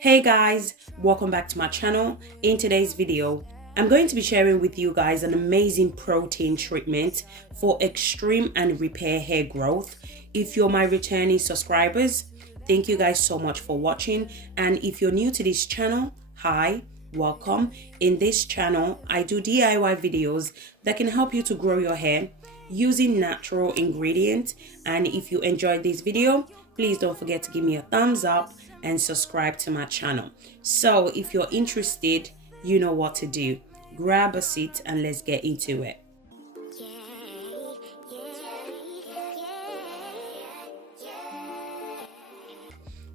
Hey guys, welcome back to my channel. In today's video, I'm going to be sharing with you guys an amazing protein treatment for extreme and repair hair growth. If you're my returning subscribers, thank you guys so much for watching. And if you're new to this channel, hi, welcome. In this channel, I do DIY videos that can help you to grow your hair using natural ingredients. And if you enjoyed this video, please don't forget to give me a thumbs up and subscribe to my channel. So if you're interested, you know what to do. Grab a seat and let's get into it.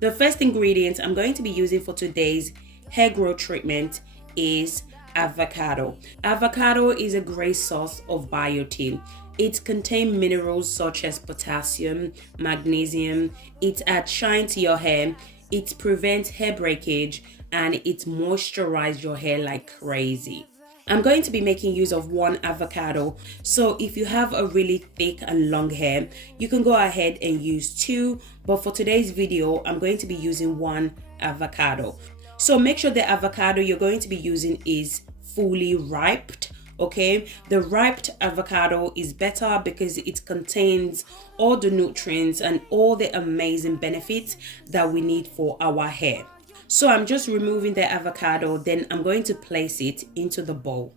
The first ingredient I'm going to be using for today's hair growth treatment is avocado. Avocado is a great source of biotin. It contains minerals such as potassium, magnesium. It adds shine to your hair. It prevents hair breakage and it moisturizes your hair like crazy. I'm going to be making use of one avocado. So if you have a really thick and long hair, you can go ahead and use two. But for today's video, I'm going to be using one avocado. So make sure the avocado you're going to be using is fully ripe. Okay, the ripe avocado is better because it contains all the nutrients and all the amazing benefits that we need for our hair. So I'm just removing the avocado, then I'm going to place it into the bowl.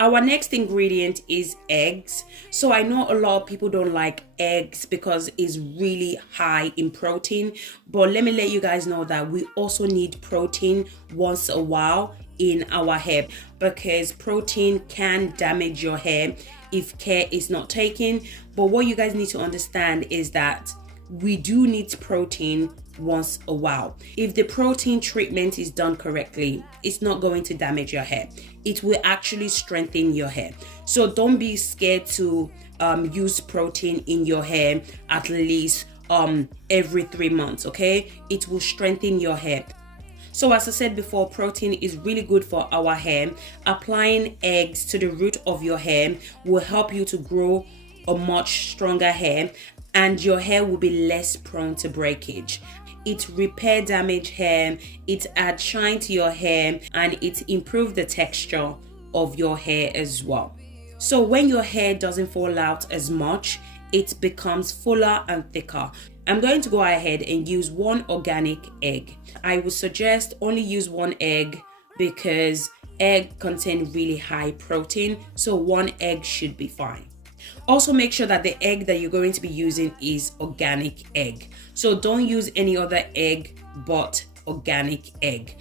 Our next ingredient is eggs. So I know a lot of people don't like eggs because it's really high in protein, but let me let you guys know that we also need protein once a while in our hair, because protein can damage your hair if care is not taken. But what you guys need to understand is that we do need protein once a while. If the protein treatment is done correctly, it's not going to damage your hair. It will actually strengthen your hair. So don't be scared to use protein in your hair at least every 3 months. Okay, it will strengthen your hair. So as I said before, protein is really good for our hair. Applying eggs to the root of your hair will help you to grow a much stronger hair, and your hair will be less prone to breakage. It repair damaged hair, it adds shine to your hair, and it improves the texture of your hair as well. So when your hair doesn't fall out as much, it becomes fuller and thicker. I'm going to go ahead and use one organic egg. I would suggest only use one egg because egg contain really high protein, so one egg should be fine. Also make sure that the egg that you're going to be using is organic egg. So don't use any other egg but organic egg.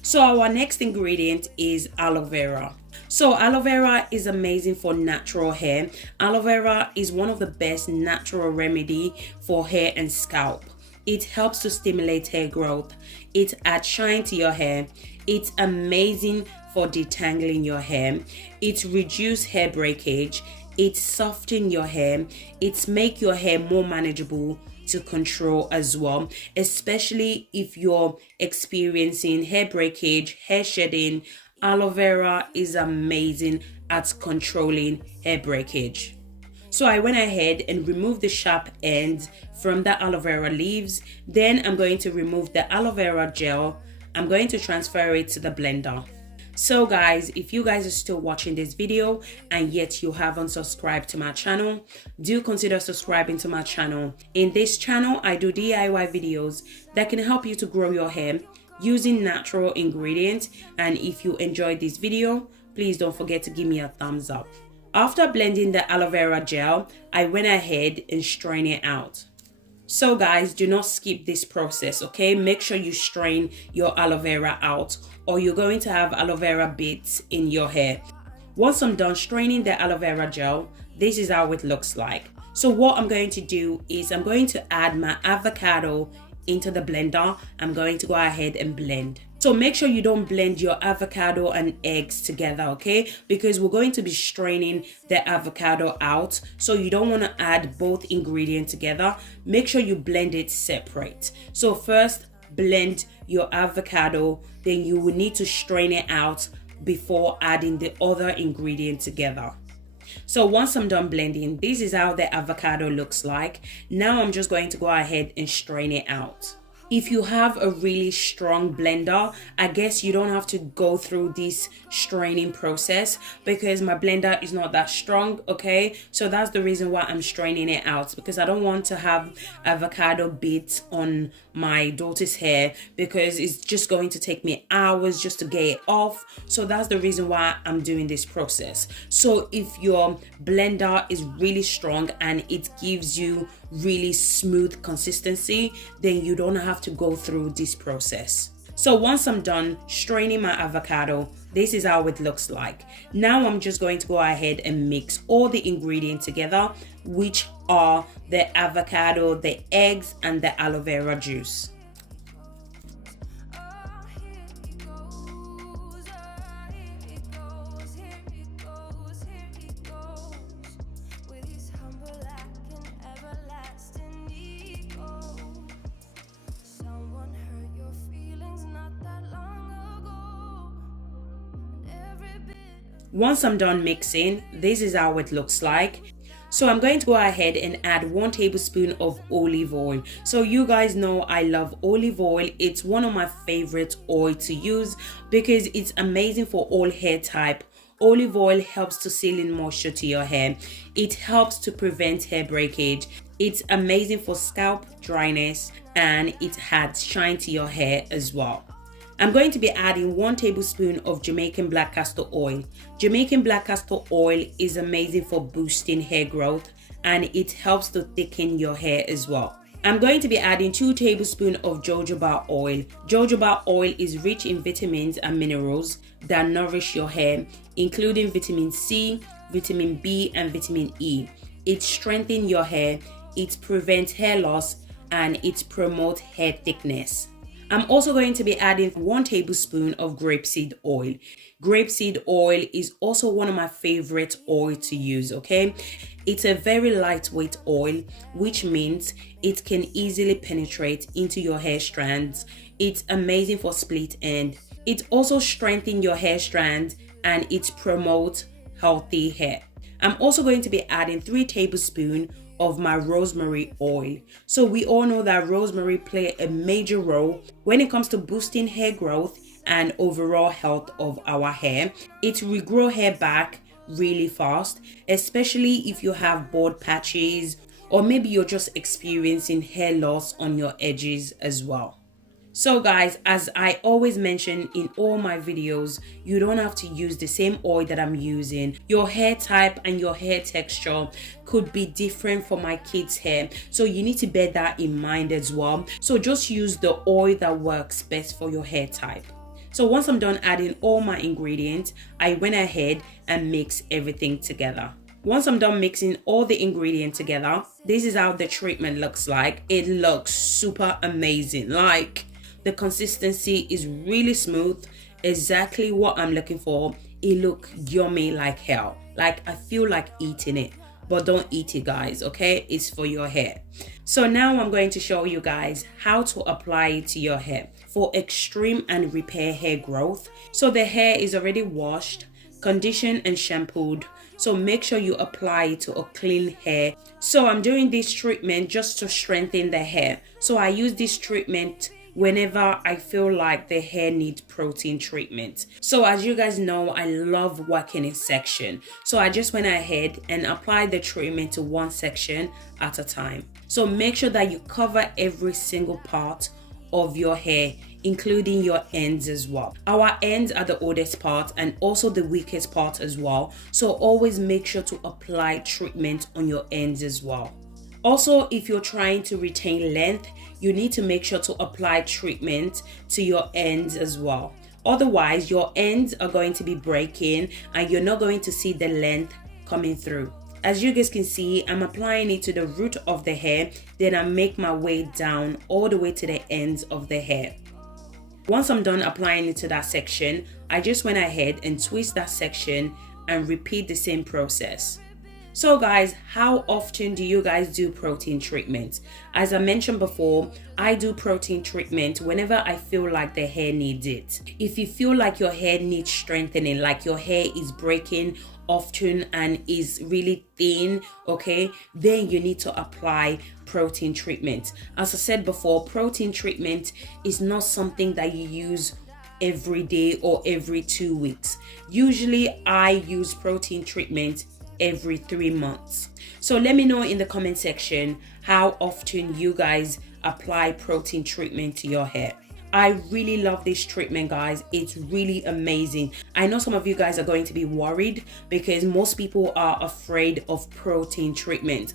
So our next ingredient is aloe vera. So aloe vera is amazing for natural hair. Aloe vera is one of the best natural remedy for hair and scalp. It helps to stimulate hair growth. It adds shine to your hair. It's amazing for detangling your hair. It reduces hair breakage. It softens your hair. It makes your hair more manageable to control as well, especially if you're experiencing hair breakage, hair shedding. Aloe vera is amazing at controlling hair breakage. So I went ahead and removed the sharp ends from the aloe vera leaves. Then I'm going to remove the aloe vera gel. I'm going to transfer it to the blender. So guys, if you guys are still watching this video and yet you haven't subscribed to my channel, do consider subscribing to my channel. In this channel, I do DIY videos that can help you to grow your hair using natural ingredients. And if you enjoyed this video, please don't forget to give me a thumbs up. After blending the aloe vera gel, I went ahead and strained it out. So guys, do not skip this process, okay? Make sure you strain your aloe vera out or you're going to have aloe vera bits in your hair. Once I'm done straining the aloe vera gel, this is how it looks like. So what I'm going to do is I'm going to add my avocado into the blender. I'm going to go ahead and blend. So make sure you don't blend your avocado and eggs together, okay? Because we're going to be straining the avocado out. So you don't want to add both ingredients together. Make sure you blend it separate. So first blend your avocado, then you will need to strain it out before adding the other ingredient together. So once I'm done blending, this is how the avocado looks like. Now I'm just going to go ahead and strain it out. If you have a really strong blender, I guess you don't have to go through this straining process because my blender is not that strong, okay? So that's the reason why I'm straining it out, because I don't want to have avocado bits on my daughter's hair because it's just going to take me hours just to get it off. So that's the reason why I'm doing this process. So if your blender is really strong and it gives you really smooth consistency, then you don't have to go through this process. So once I'm done straining my avocado, this is how it looks like. Now I'm just going to go ahead and mix all the ingredients together, which are the avocado, the eggs, and the aloe vera juice. Once I'm done mixing, this is how it looks like. So I'm going to go ahead and add 1 tablespoon of olive oil. So you guys know I love olive oil. It's one of my favorite oil to use because it's amazing for all hair type. Olive oil helps to seal in moisture to your hair. It helps to prevent hair breakage. It's amazing for scalp dryness and it adds shine to your hair as well. I'm going to be adding 1 tablespoon of Jamaican black castor oil. Jamaican black castor oil is amazing for boosting hair growth and it helps to thicken your hair as well. I'm going to be adding 2 tablespoons of jojoba oil. Jojoba oil is rich in vitamins and minerals that nourish your hair, including vitamin C, vitamin B, and vitamin E. It strengthens your hair, it prevents hair loss, and it promotes hair thickness. I'm also going to be adding 1 tablespoon of grapeseed oil. Grapeseed oil is also one of my favorite oil to use, okay? It's a very lightweight oil, which means it can easily penetrate into your hair strands. It's amazing for split end. It also strengthens your hair strands and it promotes healthy hair. I'm also going to be adding 3 tablespoons of my rosemary oil. So we all know that rosemary play a major role when it comes to boosting hair growth and overall health of our hair. It regrow hair back really fast, especially if you have bald patches or maybe you're just experiencing hair loss on your edges as well. So guys, as I always mention in all my videos, you don't have to use the same oil that I'm using. Your hair type and your hair texture could be different for my kids' hair. So you need to bear that in mind as well. So just use the oil that works best for your hair type. So once I'm done adding all my ingredients, I went ahead and mixed everything together. Once I'm done mixing all the ingredients together, this is how the treatment looks like. It looks super amazing. Like, the consistency is really smooth, exactly what I'm looking for. It looks yummy like hell. Like, I feel like eating it, but don't eat it, guys, okay? It's for your hair. So now I'm going to show you guys how to apply it to your hair for extreme and repair hair growth. So the hair is already washed, conditioned, and shampooed. So make sure you apply it to a clean hair. So I'm doing this treatment just to strengthen the hair. So I use this treatment whenever I feel like the hair needs protein treatment. So as you guys know, I love working in section. So I just went ahead and applied the treatment to one section at a time. So make sure that you cover every single part of your hair, including your ends as well. Our ends are the oldest part and also the weakest part as well. So always make sure to apply treatment on your ends as well. Also, if you're trying to retain length, you need to make sure to apply treatment to your ends as well. Otherwise, your ends are going to be breaking and you're not going to see the length coming through. As you guys can see, I'm applying it to the root of the hair, then I make my way down all the way to the ends of the hair. Once I'm done applying it to that section, I just went ahead and twist that section and repeat the same process. So guys, how often do you guys do protein treatments? As I mentioned before, I do protein treatment whenever I feel like the hair needs it. If you feel like your hair needs strengthening, like your hair is breaking often and is really thin, okay, then you need to apply protein treatment. As I said before, protein treatment is not something that you use every day or every 2 weeks. Usually I use protein treatment every 3 months. So let me know in the comment section how often you guys apply protein treatment to your hair. I really love this treatment, guys. It's really amazing. I know some of you guys are going to be worried because most people are afraid of protein treatment.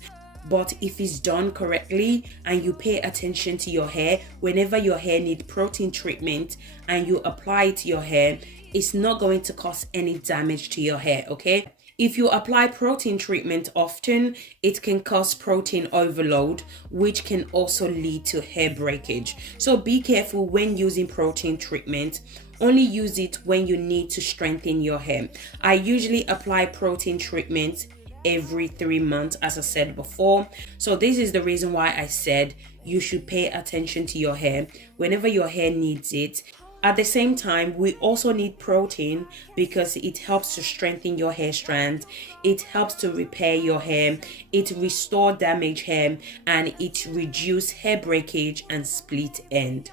But if it's done correctly and you pay attention to your hair, whenever your hair needs protein treatment and you apply it to your hair, it's not going to cause any damage to your hair, okay? If you apply protein treatment often, it can cause protein overload, which can also lead to hair breakage. So be careful when using protein treatment. Only use it when you need to strengthen your hair. I usually apply protein treatment every 3 months, as I said before. So this is the reason why I said you should pay attention to your hair whenever your hair needs it. At the same time, we also need protein because it helps to strengthen your hair strands, it helps to repair your hair, it restores damaged hair, and it reduces hair breakage and split end.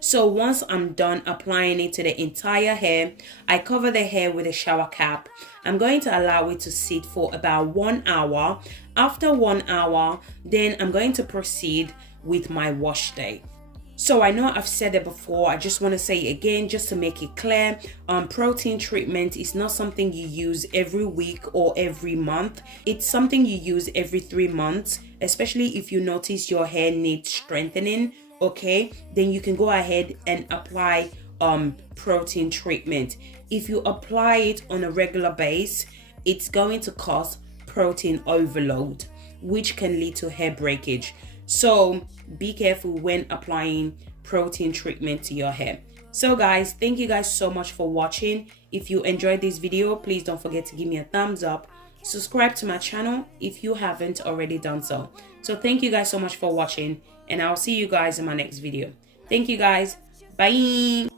So once I'm done applying it to the entire hair, I cover the hair with a shower cap. I'm going to allow it to sit for about 1 hour. After 1 hour, then I'm going to proceed with my wash day. So I know I've said it before, I just want to say it again just to make it clear. Protein treatment is not something you use every week or every month. It's something you use every 3 months, especially if you notice your hair needs strengthening, okay? Then you can go ahead and apply protein treatment. If you apply it on a regular basis, it's going to cause protein overload, which can lead to hair breakage. So be careful when applying protein treatment to your hair. So guys, thank you guys so much for watching. If you enjoyed this video, please don't forget to give me a thumbs up. Subscribe to my channel if you haven't already done so. So thank you guys so much for watching, and I'll see you guys in my next video. Thank you guys. Bye.